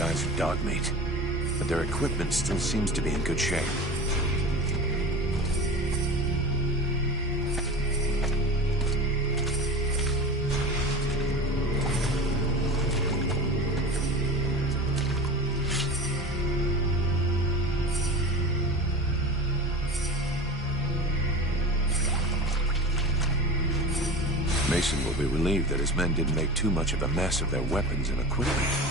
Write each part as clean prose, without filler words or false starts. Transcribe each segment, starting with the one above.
guys are dog meat, but their equipment still seems to be in good shape. Mason will be relieved that his men didn't make too much of a mess of their weapons and equipment.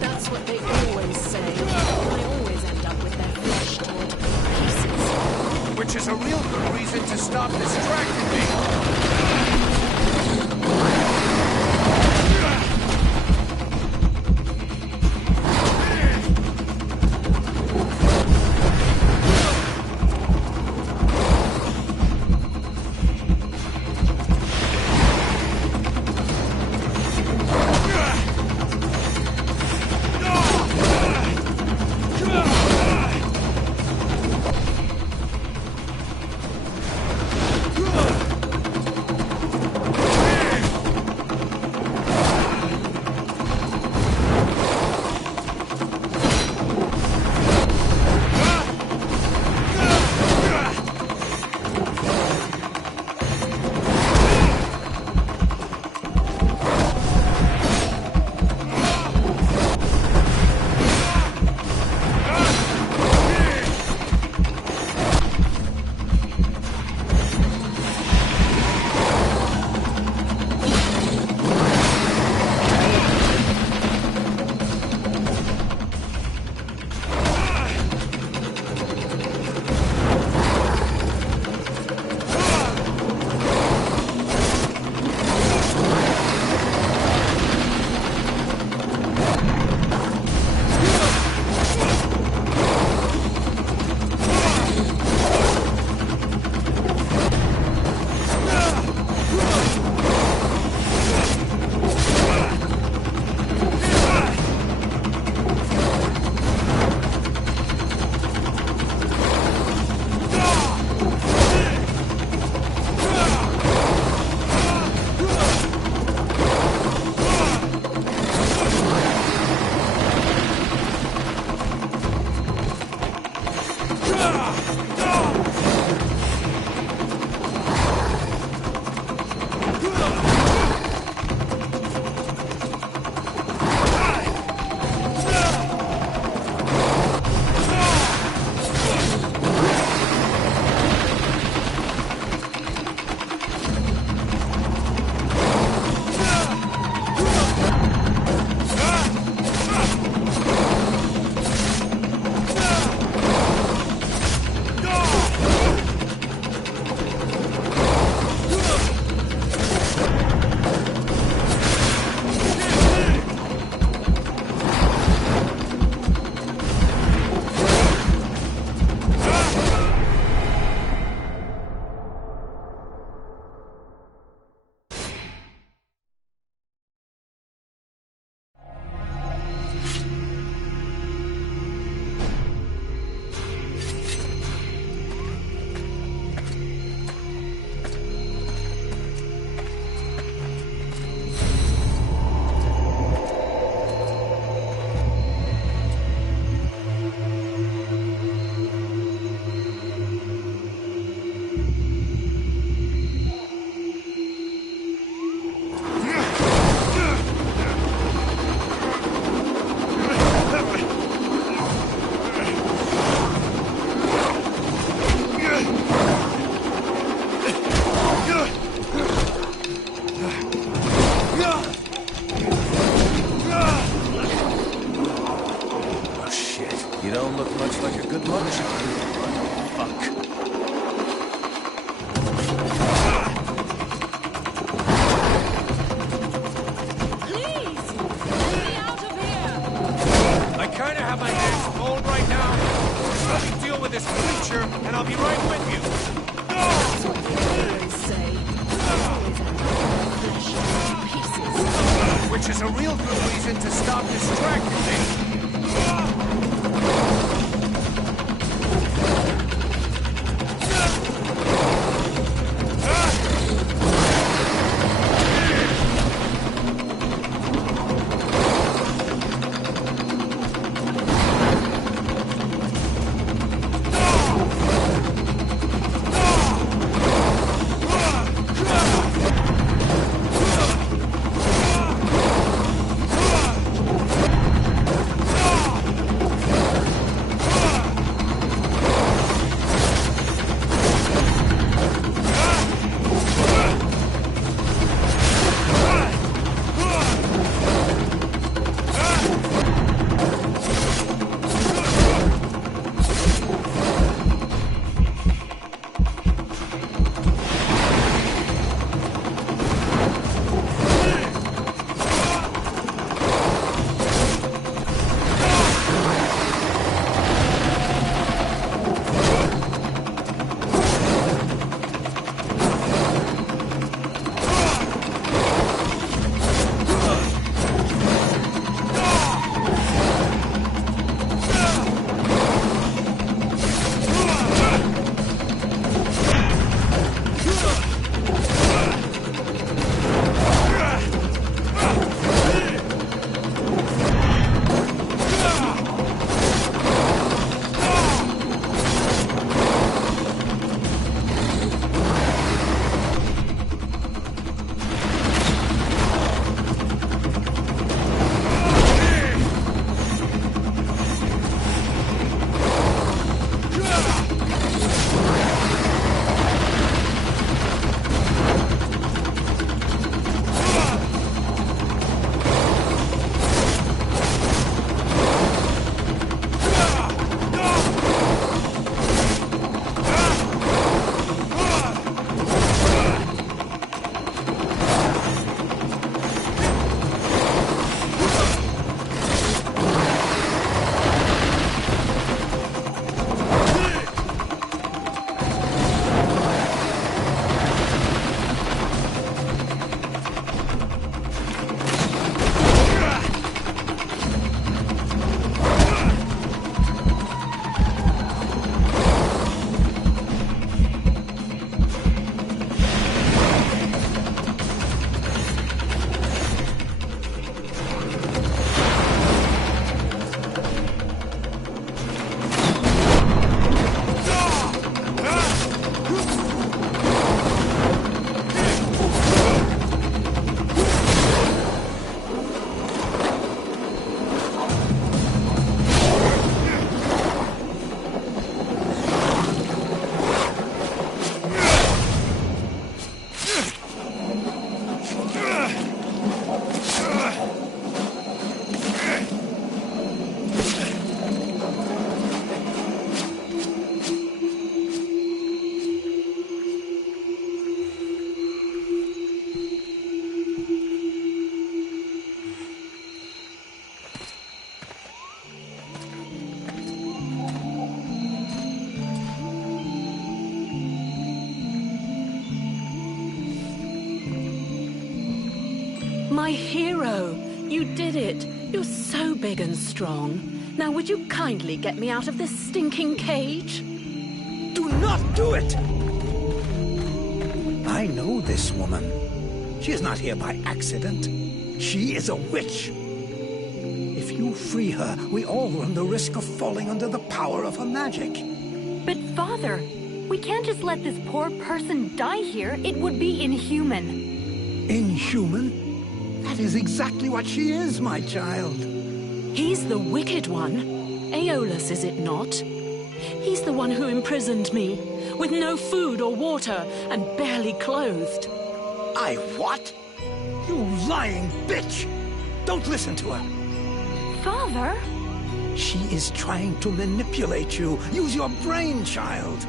That's what they always say. I always end up with their flesh torn to Which is a real good reason to stop distracting me. Which is a real good reason to stop distracting me. My hero! You did it! You're so big and strong. Now would you kindly get me out of this stinking cage? Do not do it! I know this woman. She is not here by accident. She is a witch. If you free her, we all run the risk of falling under the power of her magic. But Father, we can't just let this poor person die here. It would be inhuman. Inhuman? That is exactly what she is, my child. He's the wicked one. Aeolus, is it not? He's the one who imprisoned me, with no food or water, and barely clothed. I what? You lying bitch! Don't listen to her. Father? She is trying to manipulate you. Use your brain, child.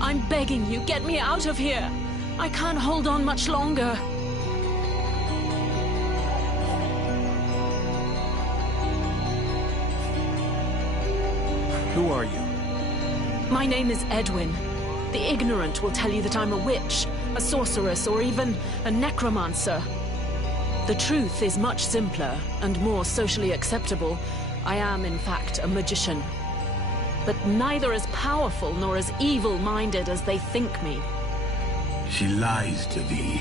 I'm begging you, get me out of here. I can't hold on much longer. Who are you? My name is Edwin. The ignorant will tell you that I'm a witch, a sorceress, or even a necromancer. The truth is much simpler and more socially acceptable. I am, in fact, a magician. But neither as powerful nor as evil-minded as they think me. She lies to thee.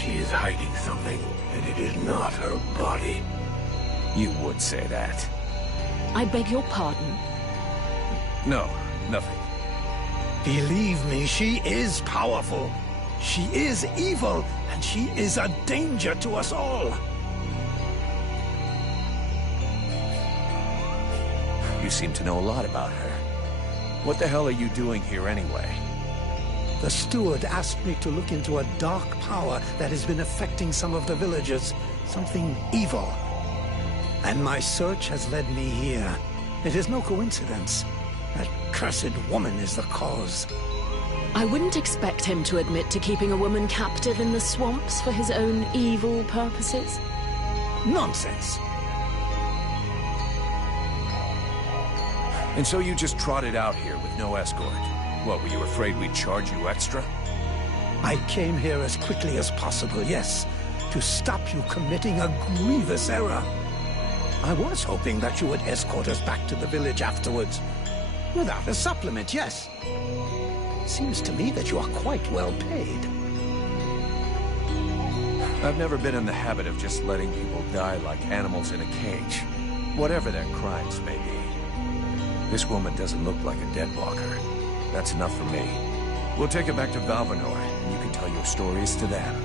She is hiding something, and it is not her body. You would say that. I beg your pardon. No, nothing. Believe me, she is powerful. She is evil, and she is a danger to us all. You seem to know a lot about her. What the hell are you doing here anyway? The steward asked me to look into a dark power that has been affecting some of the villagers. Something evil. And my search has led me here. It is no coincidence. That cursed woman is the cause. I wouldn't expect him to admit to keeping a woman captive in the swamps for his own evil purposes. Nonsense. And so you just trotted out here with no escort? What, were you afraid we'd charge you extra? I came here as quickly as possible, yes, to stop you committing a grievous error. I was hoping that you would escort us back to the village afterwards. Without a supplement, yes. Seems to me that you are quite well paid. I've never been in the habit of just letting people die like animals in a cage, whatever their crimes may be. This woman doesn't look like a dead walker. That's enough for me. We'll take her back to Valvanor, and you can tell your stories to them.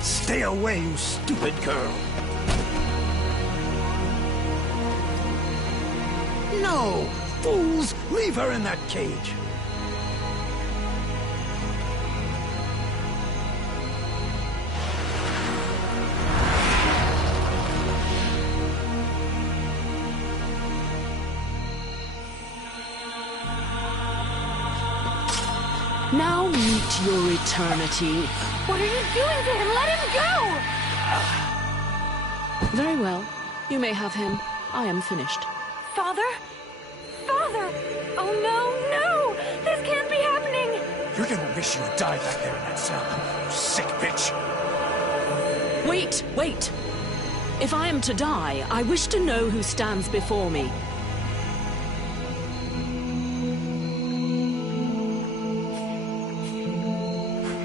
Stay away, you stupid girl. No! Fools! Leave her in that cage! Now meet your eternity. What are you doing to him? Let him go! Very well. You may have him. I am finished. Father? Father! Oh no, no! This can't be happening! You're gonna wish you had died back there in that cell, you sick bitch! Wait, wait! If I am to die, I wish to know who stands before me.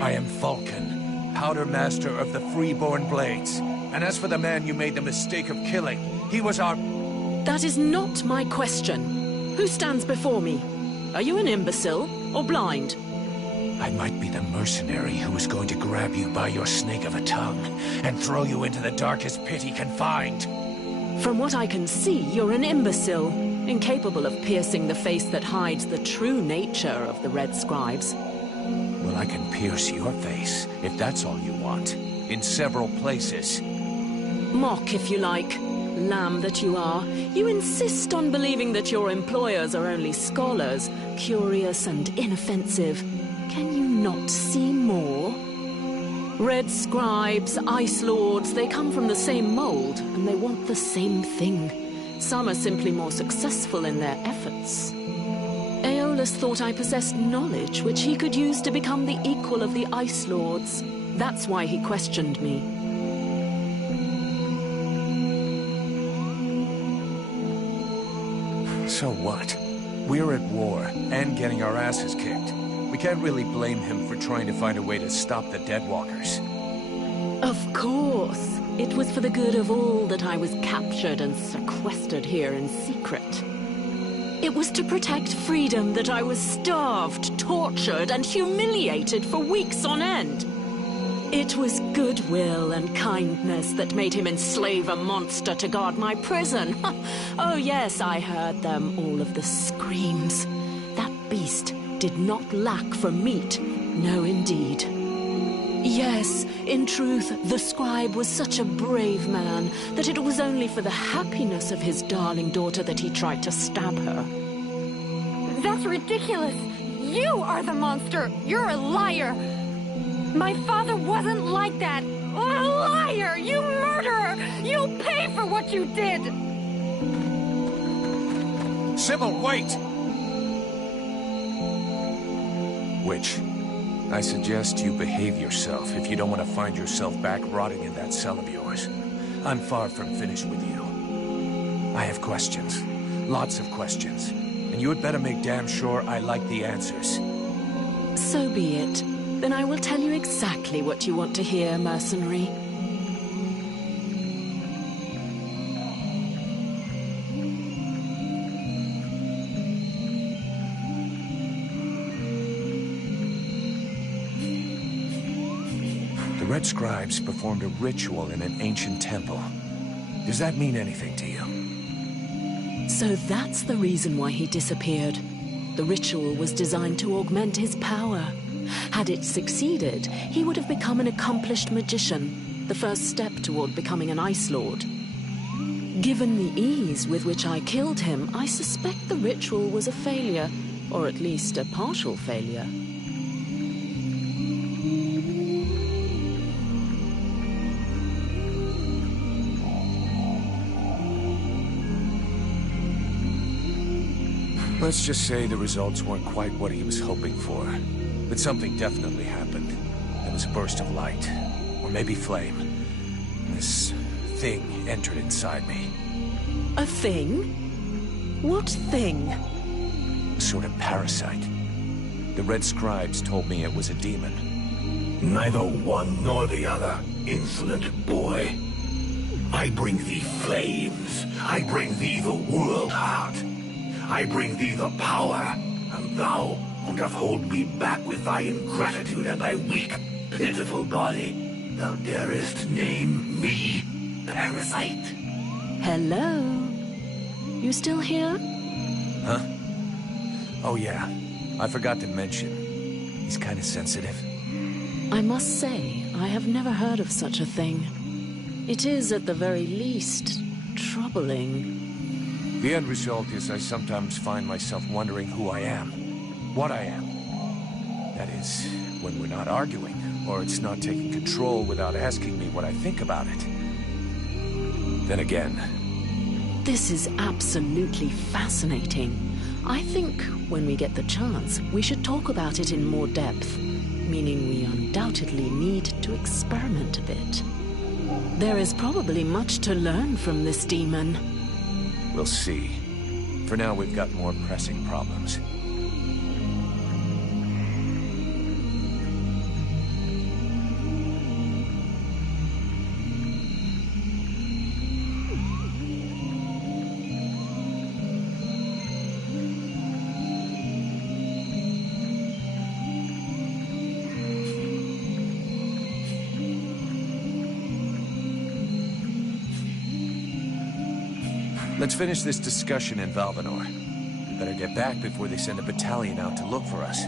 I am Vulcan, Powder Master of the Freeborn Blades. And as for the man you made the mistake of killing, he was our... That is not my question. Who stands before me? Are you an imbecile or blind? I might be the mercenary who was going to grab you by your snake of a tongue and throw you into the darkest pit he can find. From what I can see, you're an imbecile, incapable of piercing the face that hides the true nature of the Red Scribes. Well, I can pierce your face, if that's all you want, in several places. Mock, if you like. Lamb that you are. You insist on believing that your employers are only scholars, curious and inoffensive. Can you not see more? Red Scribes, Ice Lords, they come from the same mold, and they want the same thing. Some are simply more successful in their efforts. Aeolus thought I possessed knowledge which he could use to become the equal of the Ice Lords. That's why he questioned me. So what? We're at war, and getting our asses kicked. We can't really blame him for trying to find a way to stop the Deadwalkers. Of course. It was for the good of all that I was captured and sequestered here in secret. It was to protect freedom that I was starved, tortured, and humiliated for weeks on end. It was goodwill and kindness that made him enslave a monster to guard my prison. Oh yes, I heard them, all of the screams. That beast did not lack for meat. No, indeed. Yes, in truth, the scribe was such a brave man that it was only for the happiness of his darling daughter that he tried to stab her. That's ridiculous! You are the monster! You're a liar! My father wasn't like that! A liar! You murderer! You'll pay for what you did! Sybil, wait! Witch, I suggest you behave yourself if you don't want to find yourself back rotting in that cell of yours. I'm far from finished with you. I have questions. Lots of questions. And you had better make damn sure I like the answers. So be it. Then I will tell you exactly what you want to hear, mercenary. The Red Scribes performed a ritual in an ancient temple. Does that mean anything to you? So that's the reason why he disappeared. The ritual was designed to augment his power. Had it succeeded, he would have become an accomplished magician, the first step toward becoming an Ice Lord. Given the ease with which I killed him, I suspect the ritual was a failure, or at least a partial failure. Let's just say the results weren't quite what he was hoping for. But something definitely happened. There was a burst of light. Or maybe flame. This thing entered inside me. A thing? What thing? A sort of parasite. The Red Scribes told me it was a demon. Neither one nor the other, insolent boy. I bring thee flames. I bring thee the world heart. I bring thee the power, and thou would have hold me back with thy ingratitude and thy weak, pitiful body. Thou darest name me parasite. Hello? You still here? Huh? Oh yeah, I forgot to mention. He's kind of sensitive. I must say, I have never heard of such a thing. It is, at the very least, troubling. The end result is I sometimes find myself wondering who I am. What I am. That is, when we're not arguing, or it's not taking control without asking me what I think about it. Then again... This is absolutely fascinating. I think, when we get the chance, we should talk about it in more depth. Meaning we undoubtedly need to experiment a bit. There is probably much to learn from this demon. We'll see. For now, we've got more pressing problems. Let's finish this discussion in Valvanor. We better get back before they send a battalion out to look for us.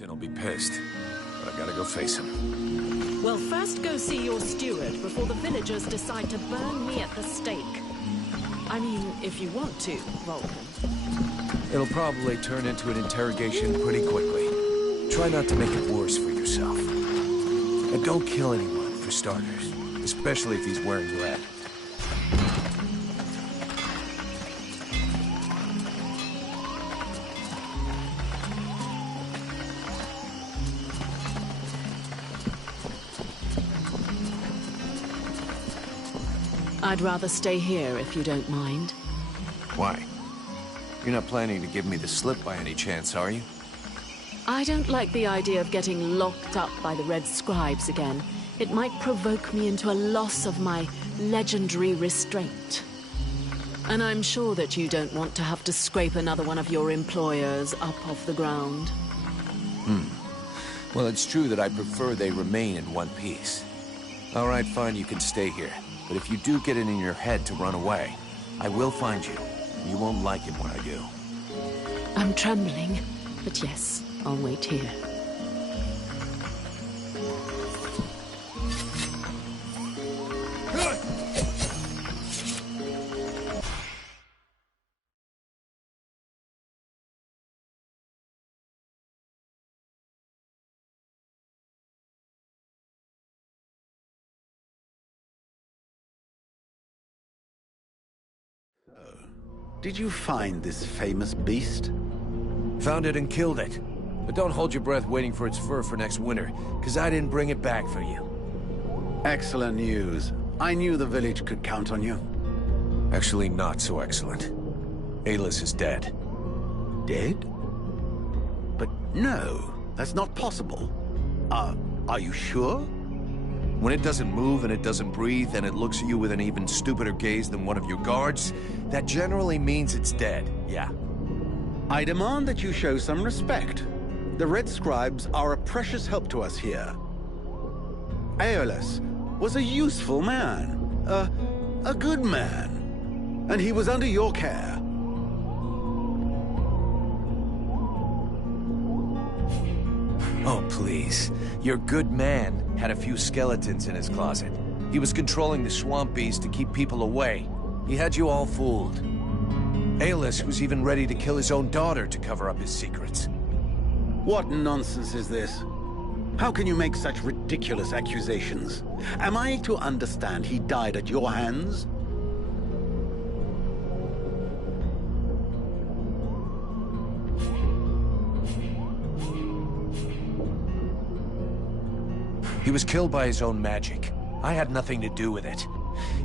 Captain will be pissed, but I gotta go face him. Well, first go see your steward before the villagers decide to burn me at the stake. I mean, if you want to, Vulcan. It'll probably turn into an interrogation pretty quickly. Try not to make it worse for yourself. And don't kill anyone, for starters. Especially if he's wearing red. I'd rather stay here if you don't mind. Why? You're not planning to give me the slip by any chance, are you? I don't like the idea of getting locked up by the Red Scribes again. It might provoke me into a loss of my legendary restraint. And I'm sure that you don't want to have to scrape another one of your employers up off the ground. Well, it's true that I prefer they remain in one piece. All right, fine, you can stay here. But if you do get it in your head to run away, I will find you. And you won't like it when I do. I'm trembling, but yes, I'll wait here. Did you find this famous beast? Found it and killed it. But don't hold your breath waiting for its fur for next winter, because I didn't bring it back for you. Excellent news. I knew the village could count on you. Actually, not so excellent. Alis is dead. Dead? But no, that's not possible. Are you sure? When it doesn't move and it doesn't breathe and it looks at you with an even stupider gaze than one of your guards, that generally means it's dead, yeah. I demand that you show some respect. The Red Scribes are a precious help to us here. Aeolus was a useful man, a good man, and he was under your care. Oh, please. Your good man had a few skeletons in his closet. He was controlling the swamp beast to keep people away. He had you all fooled. Aeolus was even ready to kill his own daughter to cover up his secrets. What nonsense is this? How can you make such ridiculous accusations? Am I to understand he died at your hands? He was killed by his own magic. I had nothing to do with it.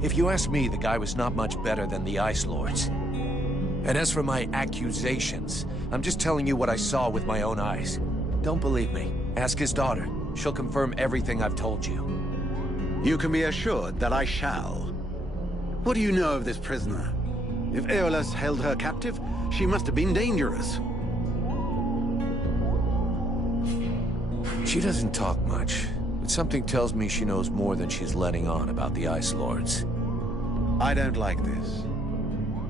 If you ask me, the guy was not much better than the Ice Lords. And as for my accusations, I'm just telling you what I saw with my own eyes. Don't believe me. Ask his daughter. She'll confirm everything I've told you. You can be assured that I shall. What do you know of this prisoner? If Aeolus held her captive, she must have been dangerous. She doesn't talk much, but something tells me she knows more than she's letting on about the Ice Lords. I don't like this.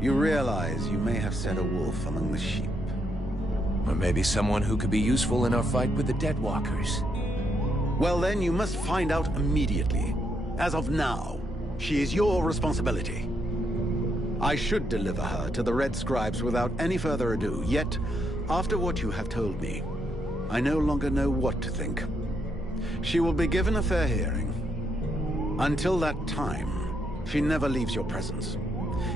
You realize you may have set a wolf among the sheep. Or maybe someone who could be useful in our fight with the Deadwalkers. Well then, you must find out immediately. As of now, she is your responsibility. I should deliver her to the Red Scribes without any further ado, yet, after what you have told me, I no longer know what to think. She will be given a fair hearing. Until that time, she never leaves your presence.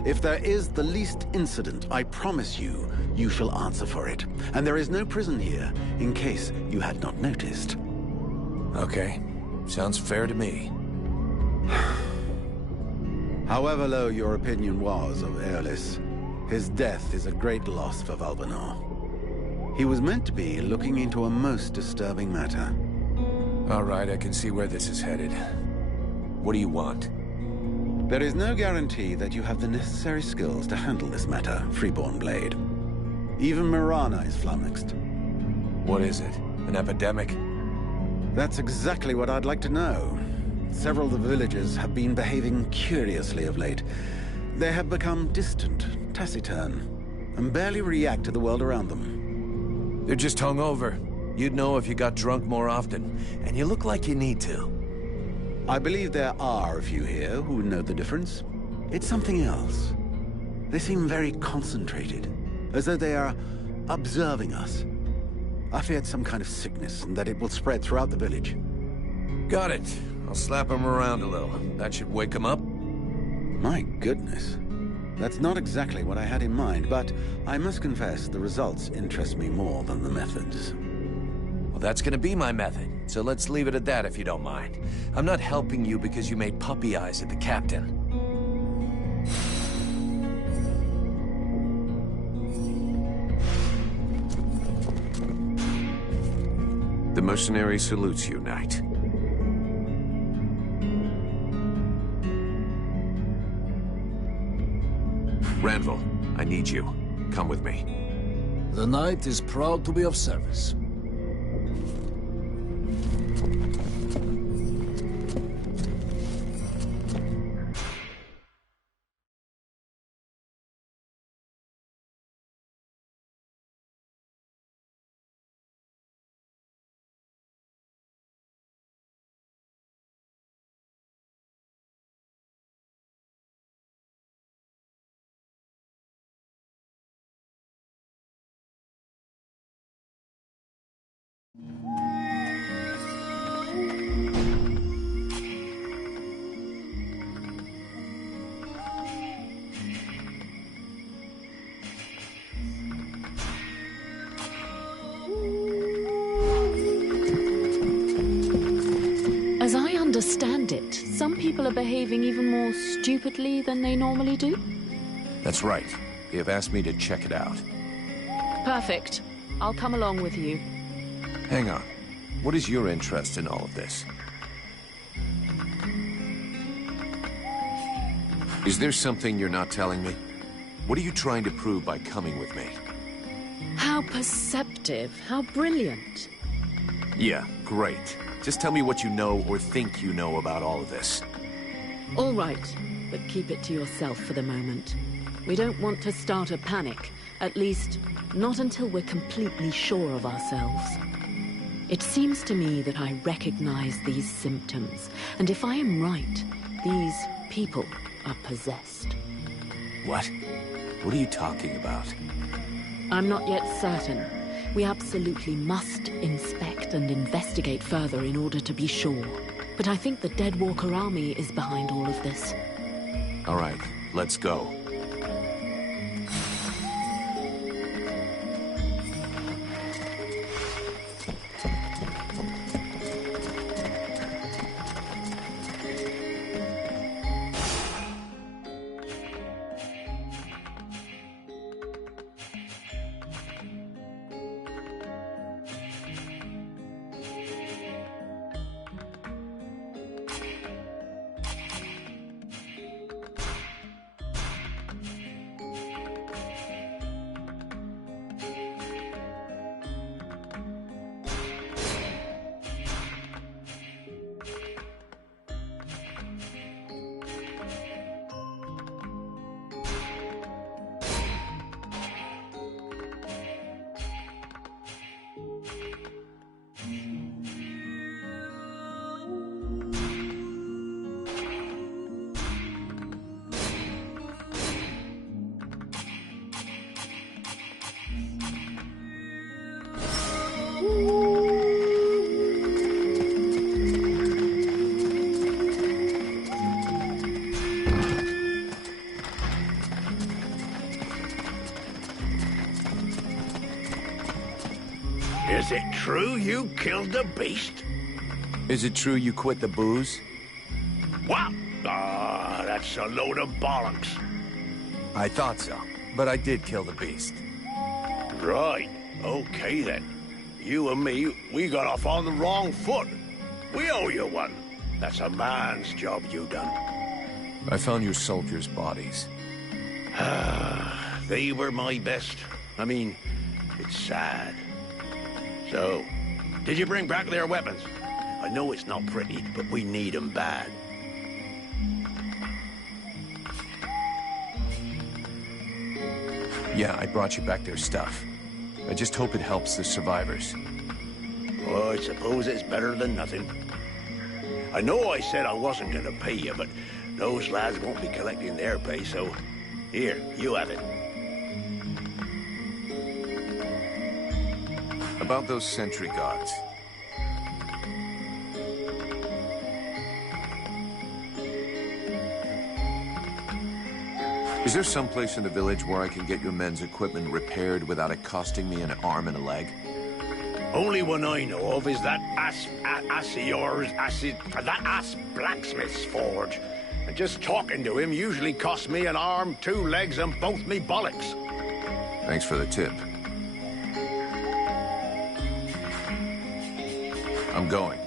If there is the least incident, I promise you, you shall answer for it. And there is no prison here, in case you had not noticed. Okay. Sounds fair to me. However low your opinion was of Aeolus, his death is a great loss for Valvanor. He was meant to be looking into a most disturbing matter. All right, I can see where this is headed. What do you want? There is no guarantee that you have the necessary skills to handle this matter, Freeborn Blade. Even Mirana is flummoxed. What is it? An epidemic? That's exactly what I'd like to know. Several of the villagers have been behaving curiously of late. They have become distant, taciturn, and barely react to the world around them. They're just hungover. You'd know if you got drunk more often, and you look like you need to. I believe there are a few here who know the difference. It's something else. They seem very concentrated, as though they are observing us. I feared some kind of sickness and that it will spread throughout the village. Got it. I'll slap him around a little. That should wake him up. My goodness. That's not exactly what I had in mind, but I must confess the results interest me more than the methods. Well, that's gonna be my method, so let's leave it at that if you don't mind. I'm not helping you because you made puppy eyes at the captain. The mercenary salutes you, knight. Ranville, I need you. Come with me. The knight is proud to be of service. As I understand it, some people are behaving even more stupidly than they normally do. That's right. They have asked me to check it out. Perfect. I'll come along with you. Hang on. What is your interest in all of this? Is there something you're not telling me? What are you trying to prove by coming with me? How perceptive, how brilliant. Yeah, great. Just tell me what you know or think you know about all of this. All right, but keep it to yourself for the moment. We don't want to start a panic, at least not until we're completely sure of ourselves. It seems to me that I recognize these symptoms, and if I am right, these people are possessed. What? What are you talking about? I'm not yet certain. We absolutely must inspect and investigate further in order to be sure. But I think the Deadwalker army is behind all of this. All right, let's go. Is it true you killed the beast? Is it true you quit the booze? What? Ah, that's a load of bollocks. I thought so, but I did kill the beast. Right. Okay, then. You and me, we got off on the wrong foot. We owe you one. That's a man's job you done. I found your soldiers' bodies. They were my best. I mean, it's sad. So, did you bring back their weapons? I know it's not pretty, but we need them bad. Yeah, I brought you back their stuff. I just hope it helps the survivors. Oh, I suppose it's better than nothing. I know I said I wasn't gonna pay you, but those lads won't be collecting their pay, so... Here, you have it. About those sentry guards. Is there some place in the village where I can get your men's equipment repaired without it costing me an arm and a leg? Only one I know of is that ass blacksmith's forge. And just talking to him usually costs me an arm, 2 legs, and both me bollocks. Thanks for the tip. I'm going.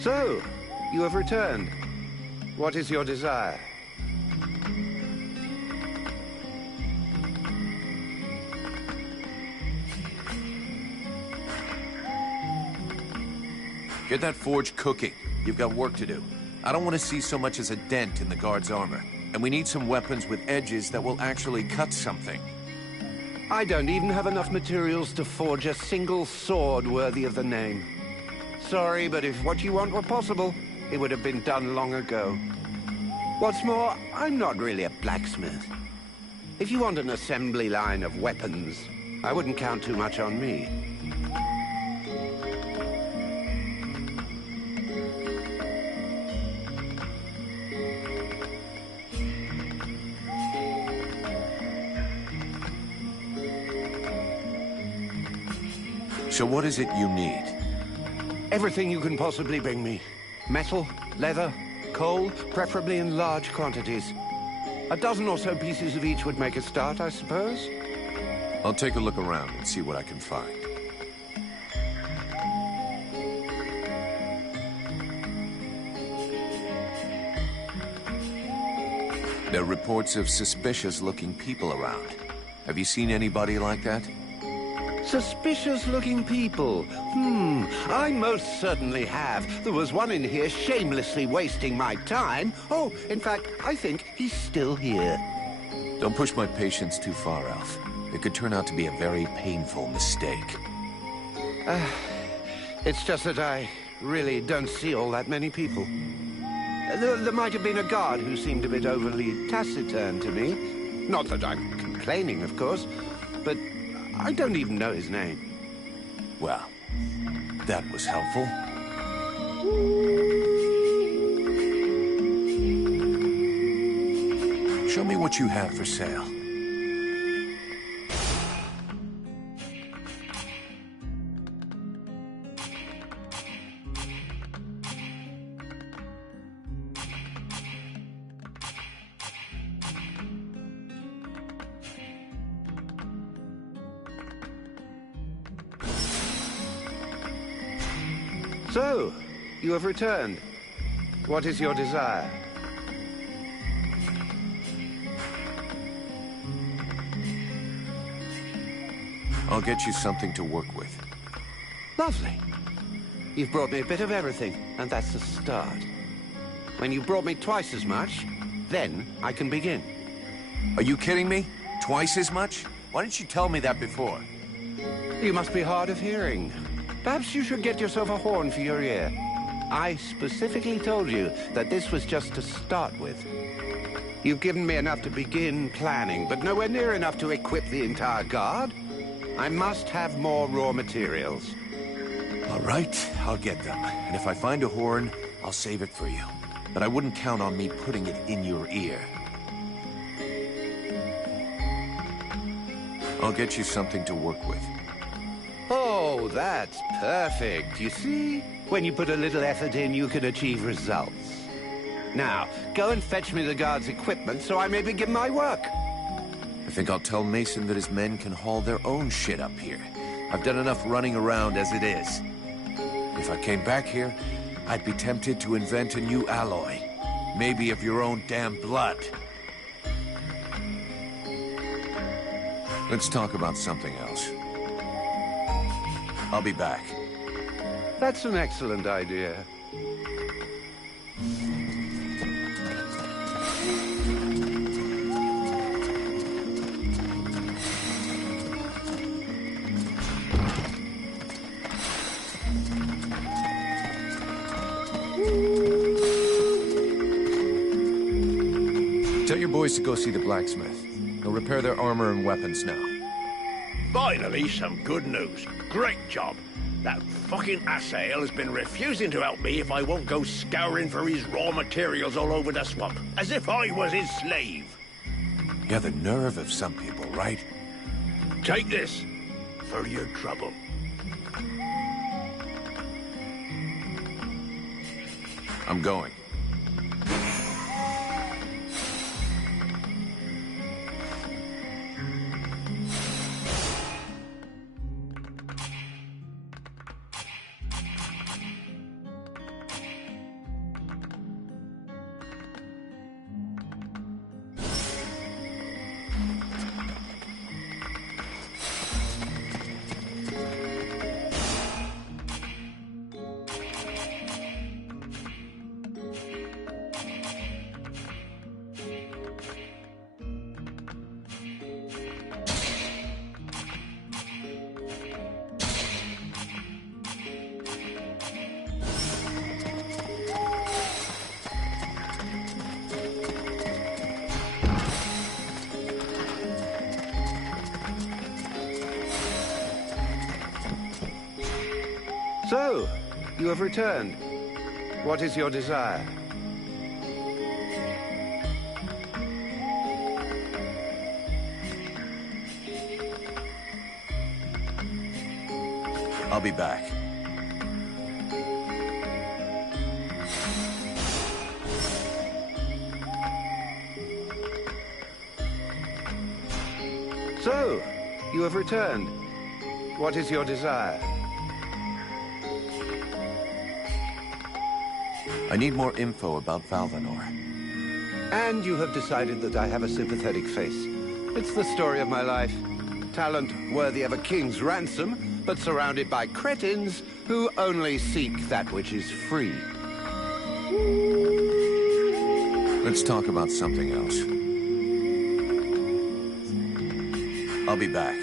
So, you have returned. What is your desire? Get that forge cooking. You've got work to do. I don't want to see so much as a dent in the guard's armor. And we need some weapons with edges that will actually cut something. I don't even have enough materials to forge a single sword worthy of the name. Sorry, but if what you want were possible, it would have been done long ago. What's more, I'm not really a blacksmith. If you want an assembly line of weapons, I wouldn't count too much on me. So what is it you need? Everything you can possibly bring me. Metal, leather, coal, preferably in large quantities. A dozen or so pieces of each would make a start, I suppose. I'll take a look around and see what I can find. There are reports of suspicious-looking people around. Have you seen anybody like that? Suspicious-looking people? I most certainly have. There was one in here shamelessly wasting my time. Oh, in fact, I think he's still here. Don't push my patience too far, Alf. It could turn out to be a very painful mistake. It's just that I really don't see all that many people. There might have been a guard who seemed a bit overly taciturn to me. Not that I'm complaining, of course, but I don't even know his name. Well, that was helpful. Show me what you have for sale. So, you have returned. What is your desire? I'll get you something to work with. Lovely. You've brought me a bit of everything, and that's a start. When you brought me twice as much, then I can begin. Are you kidding me? Twice as much? Why didn't you tell me that before? You must be hard of hearing. Perhaps you should get yourself a horn for your ear. I specifically told you that this was just to start with. You've given me enough to begin planning, but nowhere near enough to equip the entire guard. I must have more raw materials. All right, I'll get them. And if I find a horn, I'll save it for you. But I wouldn't count on me putting it in your ear. I'll get you something to work with. Oh, that's perfect. You see? When you put a little effort in, you can achieve results. Now, go and fetch me the guard's equipment so I may begin my work. I think I'll tell Mason that his men can haul their own shit up here. I've done enough running around as it is. If I came back here, I'd be tempted to invent a new alloy. Maybe of your own damn blood. Let's talk about something else. I'll be back. That's an excellent idea. Tell your boys to go see the blacksmith. They'll repair their armor and weapons now. Finally, some good news. Great job. That fucking asshole has been refusing to help me if I won't go scouring for his raw materials all over the swamp, as if I was his slave. Yeah, the nerve of some people, right? Take this for your trouble. I'm going. So, you have returned. What is your desire? I'll be back. So, you have returned. What is your desire? I need more info about Valvanor. And you have decided that I have a sympathetic face. It's the story of my life. Talent worthy of a king's ransom, but surrounded by cretins who only seek that which is free. Let's talk about something else. I'll be back.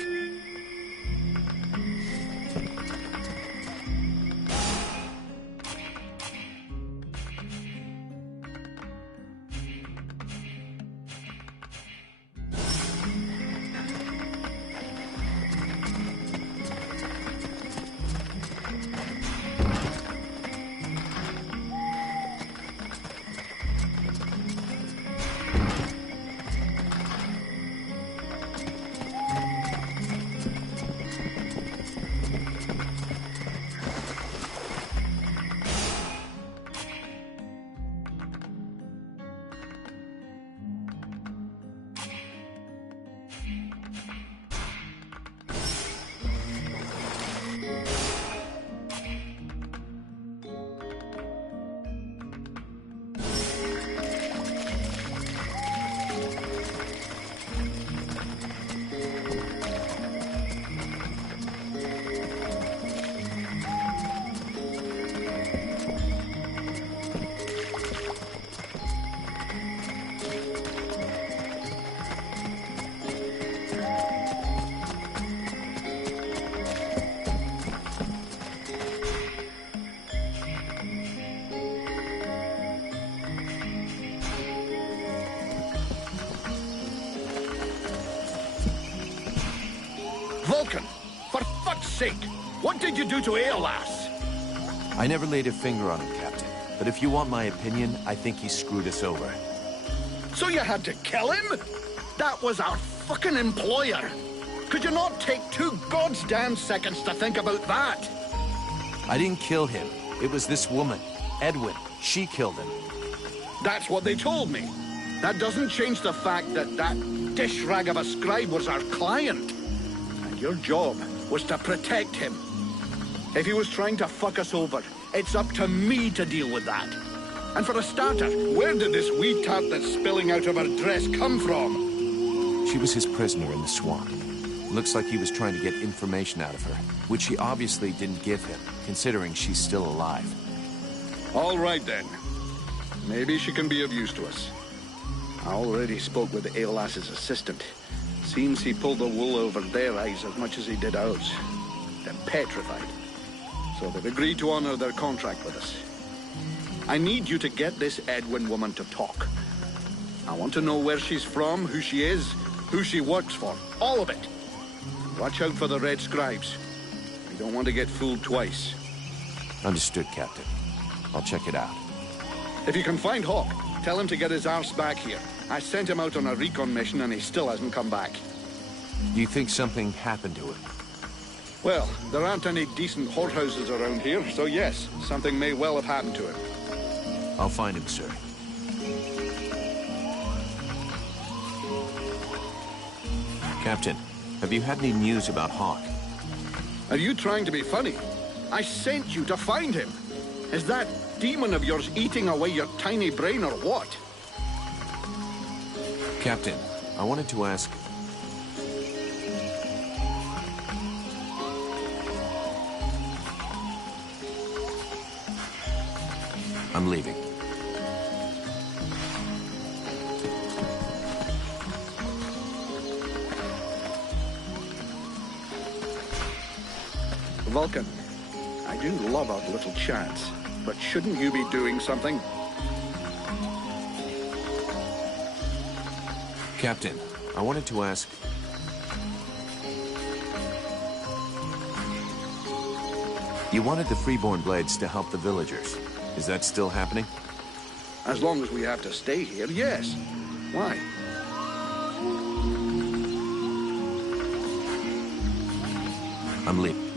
Vulcan, for fuck's sake, what did you do to Aeolas? I never laid a finger on him, Captain. But if you want my opinion, I think he screwed us over. So you had to kill him? That was our fucking employer. Could you not take 2 goddamn seconds to think about that? I didn't kill him. It was this woman, Edwin. She killed him. That's what they told me. That doesn't change the fact that dish rag of a scribe was our client. And your job was to protect him. If he was trying to fuck us over, it's up to me to deal with that. And for a starter, where did this wee tart that's spilling out of her dress come from? She was his prisoner in the swamp. Looks like he was trying to get information out of her, which he obviously didn't give him, considering she's still alive. All right, then. Maybe she can be of use to us. I already spoke with Aeolas's assistant. Seems he pulled the wool over their eyes as much as he did ours. They're petrified. So they've agreed to honor their contract with us. I need you to get this Edwin woman to talk. I want to know where she's from, who she is, who she works for. All of it. Watch out for the Red Scribes. We don't want to get fooled twice. Understood, Captain. I'll check it out. If you can find Hawk, tell him to get his arse back here. I sent him out on a recon mission and he still hasn't come back. You think something happened to him? Well, there aren't any decent whorehouses around here, so yes, something may well have happened to him. I'll find him, sir. Captain, have you had any news about Hawk? Are you trying to be funny? I sent you to find him. Is that demon of yours eating away your tiny brain or what? Captain, I wanted to ask... I'm leaving. Vulcan, I do love our little chats, but shouldn't you be doing something? Captain, I wanted to ask... You wanted the Freeborn Blades to help the villagers. Is that still happening? As long as we have to stay here, yes. Why? I'm leaving.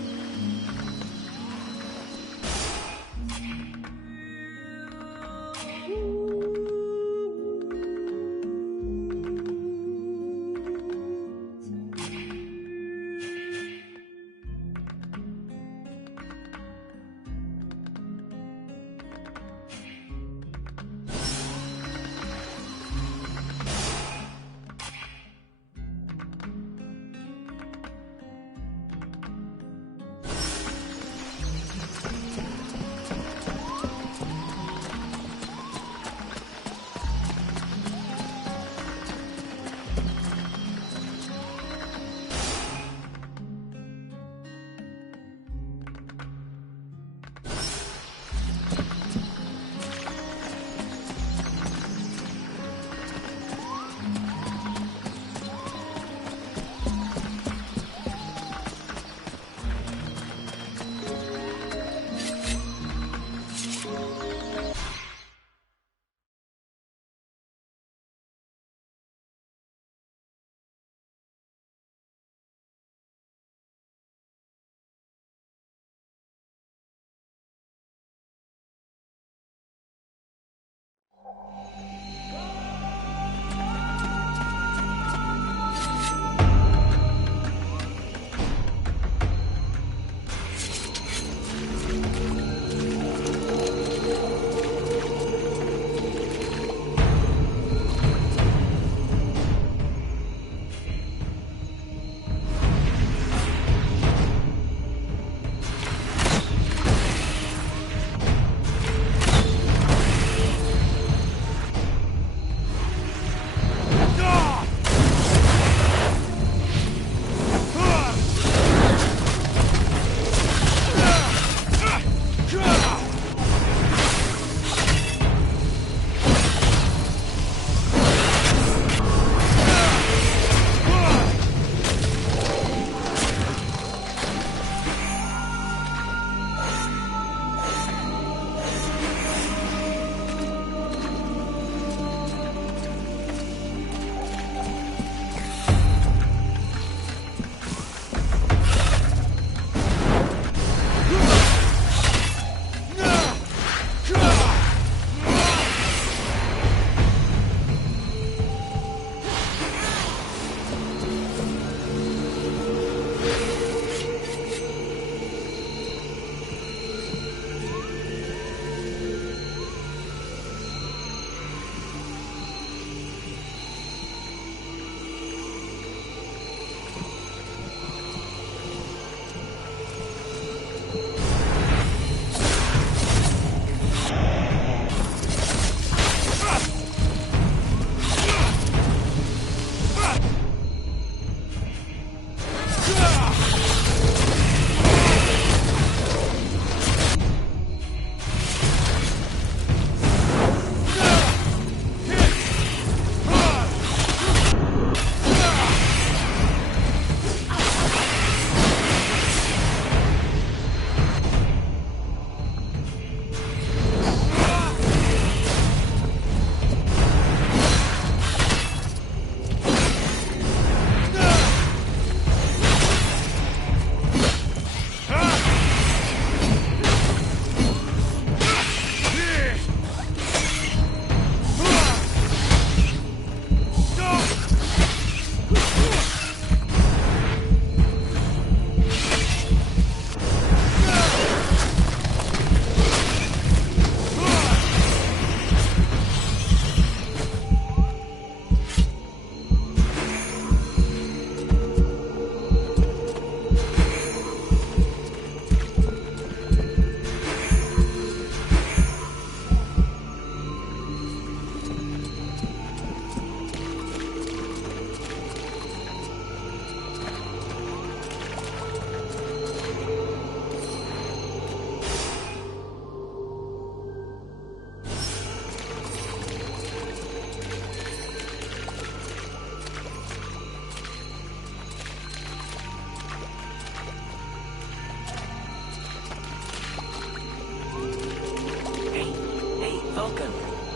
Vulcan,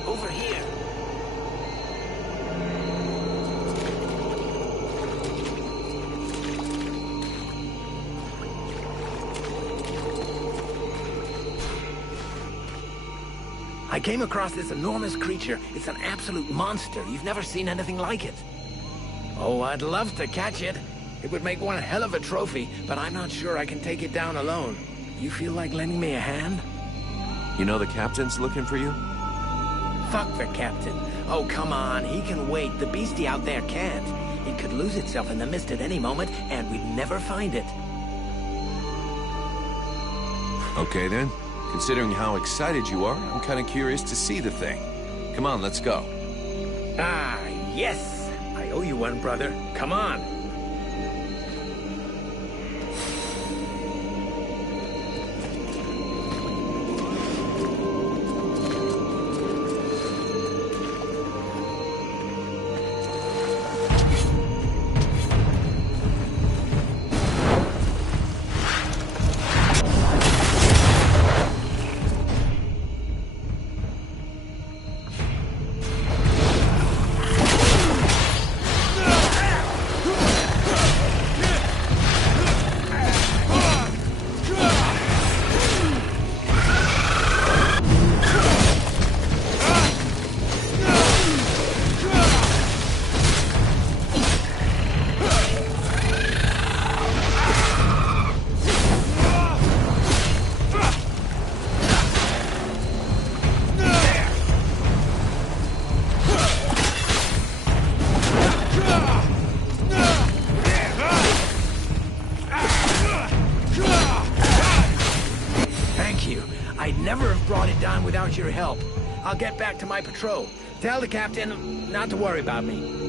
over here. I came across this enormous creature. It's an absolute monster. You've never seen anything like it. Oh, I'd love to catch it. It would make one hell of a trophy, but I'm not sure I can take it down alone. You feel like lending me a hand? You know the captain's looking for you? Fuck the captain. Oh, come on. He can wait. The beastie out there can't. It could lose itself in the mist at any moment, and we'd never find it. Okay, then. Considering how excited you are, I'm kind of curious to see the thing. Come on, let's go. Ah, yes! I owe you one, brother. Come on. Without your help. I'll get back to my patrol. Tell the captain not to worry about me.